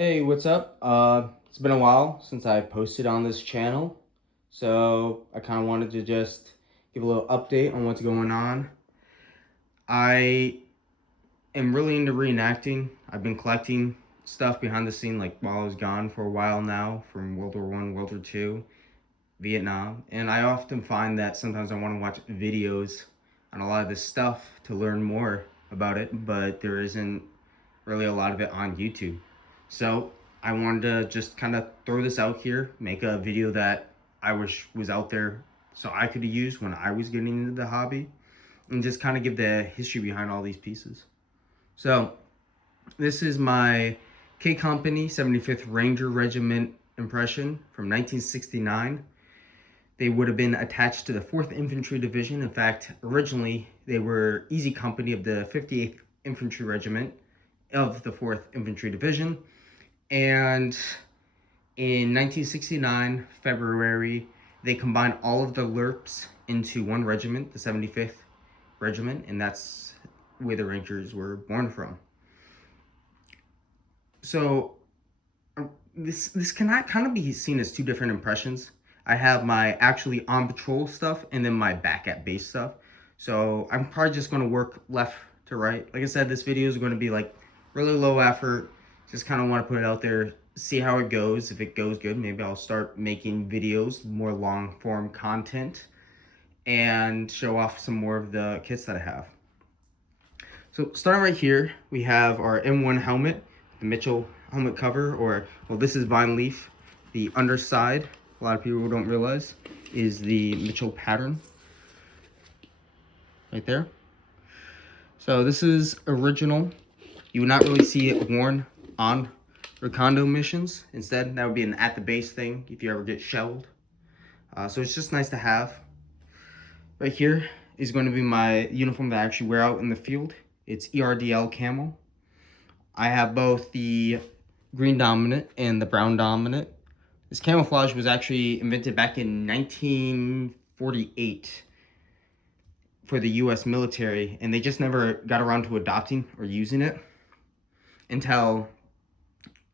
Hey, what's up? It's been a while since I've posted on this channel, so I kind of wanted to just give a little update on what's going on. I am really into reenacting. I've been collecting stuff behind the scene like while I was gone for a while now, from World War One, World War Two, Vietnam, and I often find that sometimes I want to watch videos on a lot of this stuff to learn more about it, but there isn't really a lot of it on YouTube. So I wanted to just kind of throw this out here, make a video that I wish was out there so I could use when I was getting into the hobby, and just kind of give the history behind all these pieces. So this is my K Company 75th Ranger Regiment impression from 1969. They would have been attached to the 4th Infantry Division. In fact, originally they were Easy Company of the 58th Infantry Regiment of the 4th Infantry Division. And in 1969, February, they combined all of the lrps into one regiment, the 75th Regiment, and that's where the Rangers were born from. So this cannot kind of be seen as two different impressions. I have my actually on patrol stuff and then my back at base stuff. So I'm probably just going to work left to right. Like I said, this video is going to be like really low effort. Just kind of want to put it out there, see how it goes. If it goes good, maybe I'll start making videos, more long form content, and show off some more of the kits that I have. So starting right here, we have our M1 helmet, the Mitchell helmet cover, or, well, this is Vine Leaf. The underside, a lot of people don't realize, is the Mitchell pattern right there. So this is original. You would not really see it worn on recondo missions. Instead, that would be an at the base thing if you ever get shelled. So it's just nice to have. Right here is going to be my uniform that I actually wear out in the field. It's ERDL camo. I have both the green dominant and the brown dominant. This camouflage was actually invented back in 1948 for the US military, and they just never got around to adopting or using it until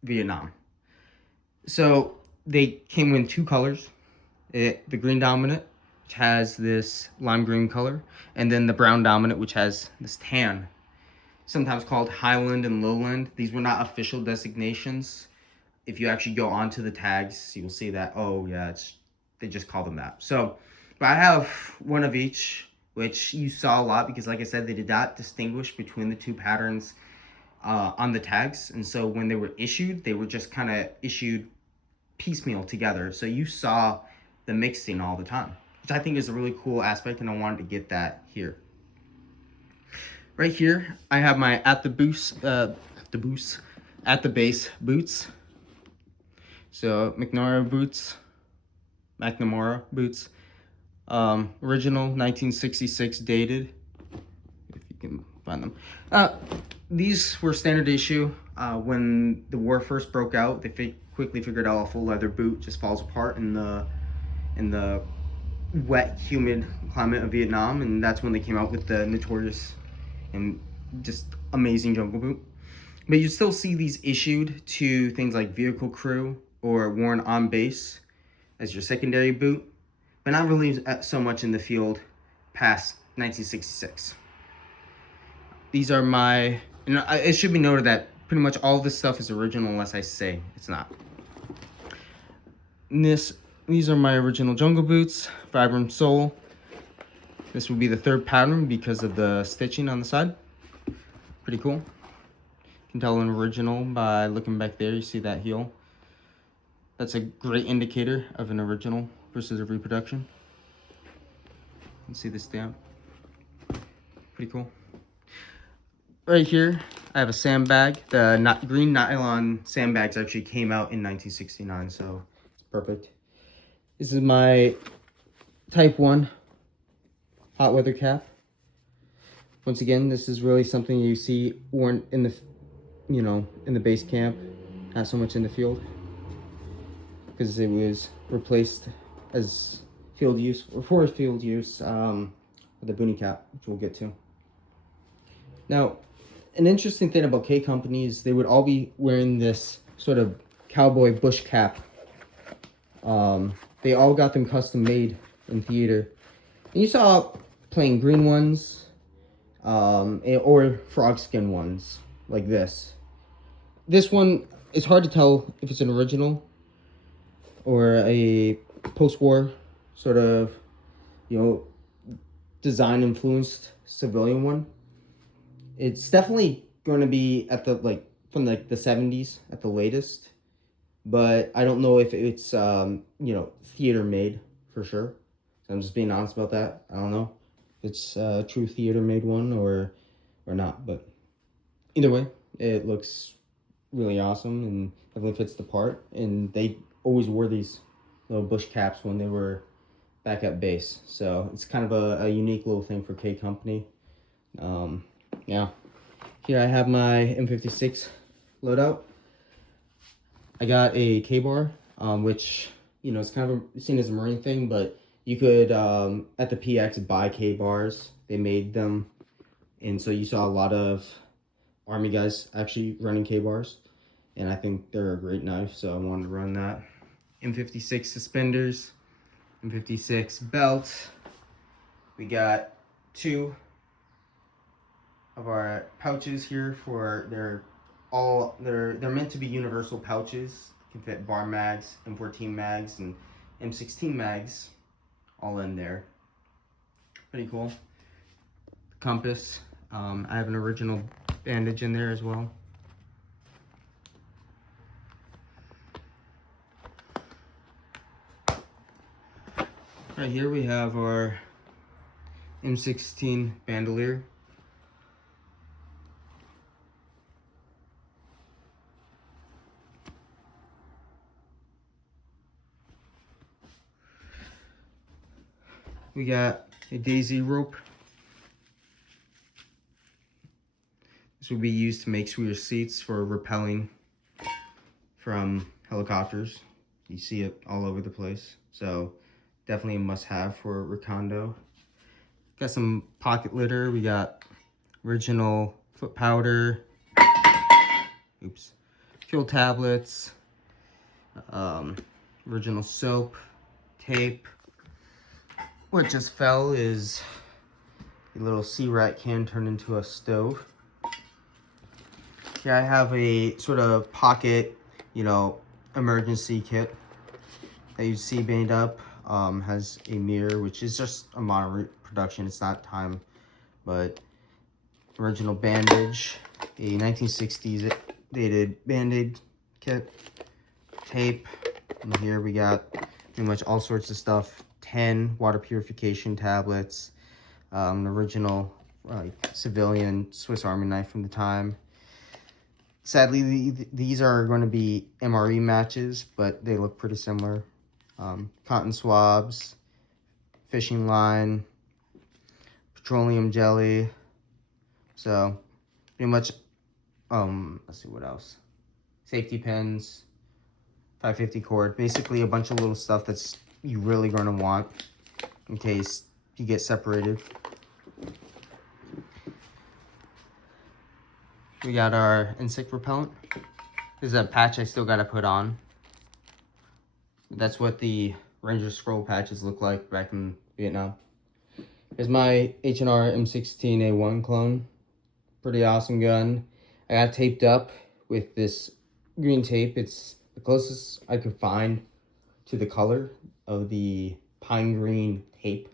Vietnam. So they came in two colors. The green dominant, which has this lime green color, and then the brown dominant, which has this tan, sometimes called Highland and Lowland. These were not official designations. If you actually go onto the tags, you'll see that, oh yeah, they just call them that. So, but I have one of each, which you saw a lot because, like I said, they did not distinguish between the two patterns on the tags. And so when they were issued, they were just kind of issued piecemeal together. So you saw the mixing all the time, which I think is a really cool aspect, and I wanted to get that here. Right here, I have my at the base boots. So McNamara boots, original 1966 dated, if you can find them. These were standard issue. When the war first broke out, they quickly figured out a full leather boot just falls apart in the wet, humid climate of Vietnam, and that's when they came out with the notorious and just amazing jungle boot. But you still see these issued to things like vehicle crew or worn on base as your secondary boot, but not really so much in the field past 1966. These are my, and it should be noted that pretty much all of this stuff is original unless I say it's not. And these are my original jungle boots, Vibram sole. This will be the third pattern because of the stitching on the side. Pretty cool. You can tell an original by looking back there. You see that heel. That's a great indicator of an original versus a reproduction. You can see the stamp. Pretty cool. Right here, I have a sandbag. The green nylon sandbags actually came out in 1969, so it's perfect. This is my Type 1 hot weather cap. Once again, this is really something you see worn in the, in the base camp, not so much in the field, because it was replaced as field use, or for field use, with the boonie cap, which we'll get to. Now, an interesting thing about K companies, they would all be wearing this sort of cowboy bush cap. They all got them custom made in theater. And you saw plain green ones, or frog skin ones, like this. This one, it's hard to tell if it's an original or a post-war sort of, design influenced civilian one. It's definitely going to be at the from the 70s at the latest, but I don't know if it's theater made for sure. So I'm just being honest about that. I don't know if it's a true theater made one or not, but either way, it looks really awesome and definitely fits the part. And they always wore these little bush caps when they were back at base, so it's kind of a unique little thing for K Company. Yeah, here I have my M56 loadout. I got a K-bar, which it's kind of seen as a Marine thing, but you could at the PX buy K-bars. They made them, and so you saw a lot of Army guys actually running K-bars, and I think they're a great knife, so I wanted to run that. M56 suspenders, M56 belt. We got 2 of our pouches here for they're meant to be universal pouches. Can fit bar mags, M14 mags, and M16 mags all in there. Pretty cool. Compass. I have an original bandage in there as well. Right here we have our M16 bandolier. We got a daisy rope. This will be used to make sweeter seats for rappelling from helicopters. You see it all over the place. So definitely a must-have for recondo. Got some pocket litter. We got original foot powder. Fuel tablets. Original soap. Tape. What just fell is a little sea rat can turned into a stove. Here I have a sort of pocket, emergency kit that you see made up. Has a mirror, which is just a modern production. It's not time, but original bandage, a 1960s dated band-aid kit, tape, and here we got pretty much all sorts of stuff. 10 water purification tablets, an original civilian Swiss Army knife from the time. Sadly, these are going to be MRE matches, but they look pretty similar. Cotton swabs, fishing line, petroleum jelly. So pretty much, let's see what else. Safety pins, 550 cord. Basically a bunch of little stuff that's you really going to want in case you get separated. We got our insect repellent. This is a patch I still got to put on. That's what the Ranger Scroll patches look like back in Vietnam. Here's my H&R M16A1 clone. Pretty awesome gun. I got taped up with this green tape. It's the closest I could find to the color of the pine green tape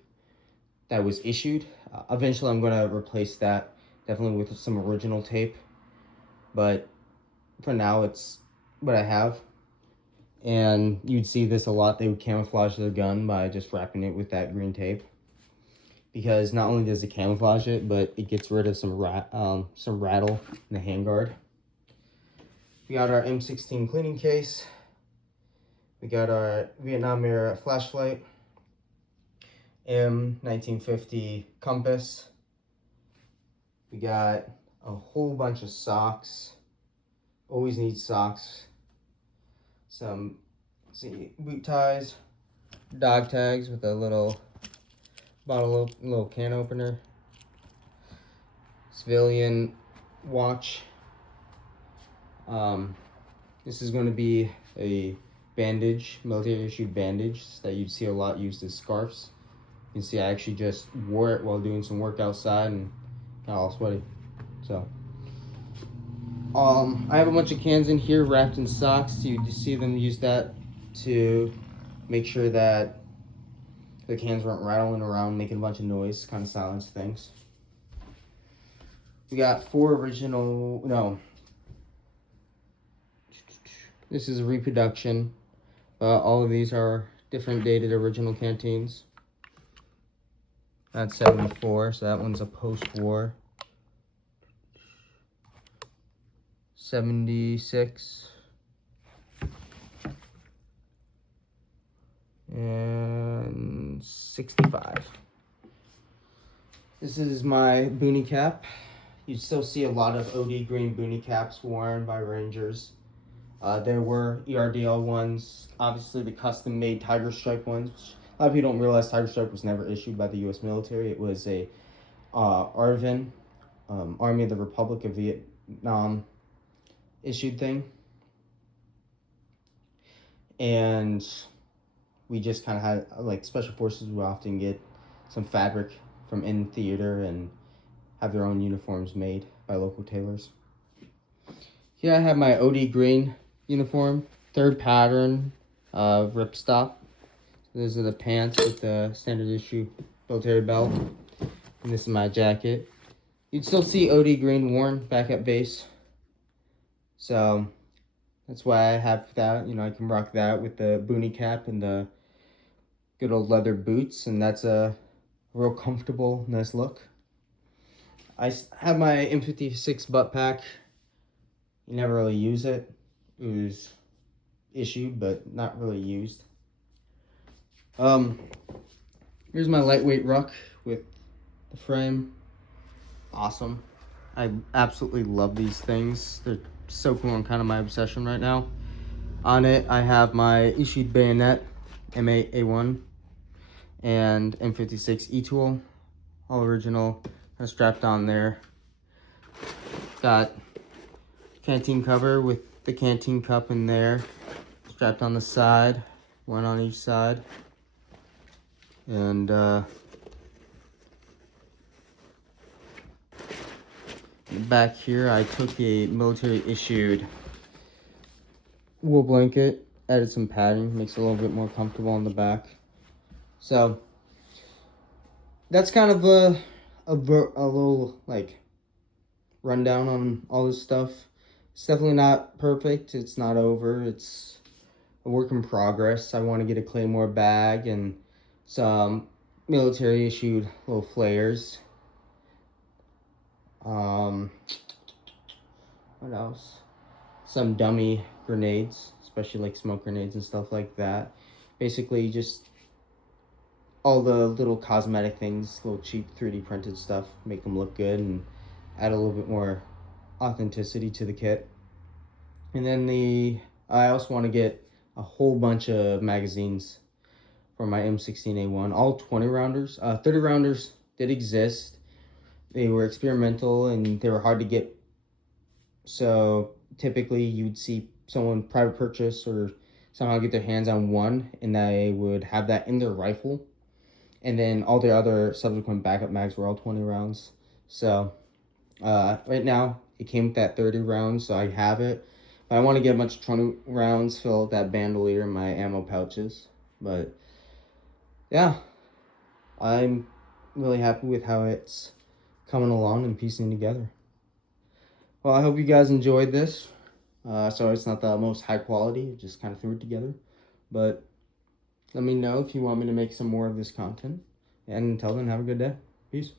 that was issued. Eventually I'm going to replace that definitely with some original tape, but for now it's what I have. And you'd see this a lot. They would camouflage their gun by just wrapping it with that green tape, because not only does it camouflage it, but it gets rid of some rattle in the handguard. We got our M16 cleaning case. We got our Vietnam era flashlight, M1950 compass. We got a whole bunch of socks. Always need socks. Some, boot ties, dog tags with a little little can opener, civilian watch. This is going to be a bandage, military issued bandage that you'd see a lot used as scarves. You can see I actually just wore it while doing some work outside and got all sweaty. So I have a bunch of cans in here wrapped in socks. You just see them use that to make sure that the cans weren't rattling around making a bunch of noise, kind of silence things. We got this is a reproduction, but all of these are different dated original canteens. That's 74, so that one's a post-war. 76. And 65. This is my boonie cap. You still see a lot of OD green boonie caps worn by Rangers. There were ERDL ones, obviously the custom-made Tiger Stripe ones, which a lot of people don't realize Tiger Stripe was never issued by the U.S. military. It was a ARVN, Army of the Republic of Vietnam issued thing. And we just kind of had, like, Special Forces would often get some fabric from in theater and have their own uniforms made by local tailors. Here I have my OD green uniform, third pattern ripstop. Those are the pants with the standard issue military belt. And this is my jacket. You'd still see OD green worn back at base. So that's why I have that. You know, I can rock that with the boonie cap and the good old leather boots, and that's a real comfortable, nice look. I have my M56 butt pack. You never really use it. It was issued, but not really used. Here's my lightweight ruck with the frame. Awesome. I absolutely love these things. They're so cool and kind of my obsession right now. On it, I have my issued bayonet, M8A1, and M56 E-tool, all original, kind of strapped on there. Got canteen cover with the canteen cup in there, strapped on the side, one on each side. And back here, I took a military issued wool blanket, added some padding, makes it a little bit more comfortable on the back. So that's kind of a little, like, rundown on all this stuff. It's definitely not perfect. It's not over. It's a work in progress. I want to get a Claymore bag and some military issued little flares. What else? Some dummy grenades, especially like smoke grenades and stuff like that. Basically just all the little cosmetic things, little cheap 3D printed stuff, make them look good and add a little bit more authenticity to the kit. And then I also want to get a whole bunch of magazines for my M16A1, all 20 rounders. 30 rounders did exist. They were experimental and they were hard to get. So typically you'd see someone private purchase or somehow get their hands on one, and they would have that in their rifle. And then all the other subsequent backup mags were all 20 rounds. So right now it came with that 30 rounds, so I have it. But I want to get a bunch of 20 rounds, fill out that bandolier in my ammo pouches. But yeah, I'm really happy with how it's coming along and piecing together. Well, I hope you guys enjoyed this. Sorry it's not the most high quality, just kind of threw it together. But let me know if you want me to make some more of this content. And until then, have a good day. Peace.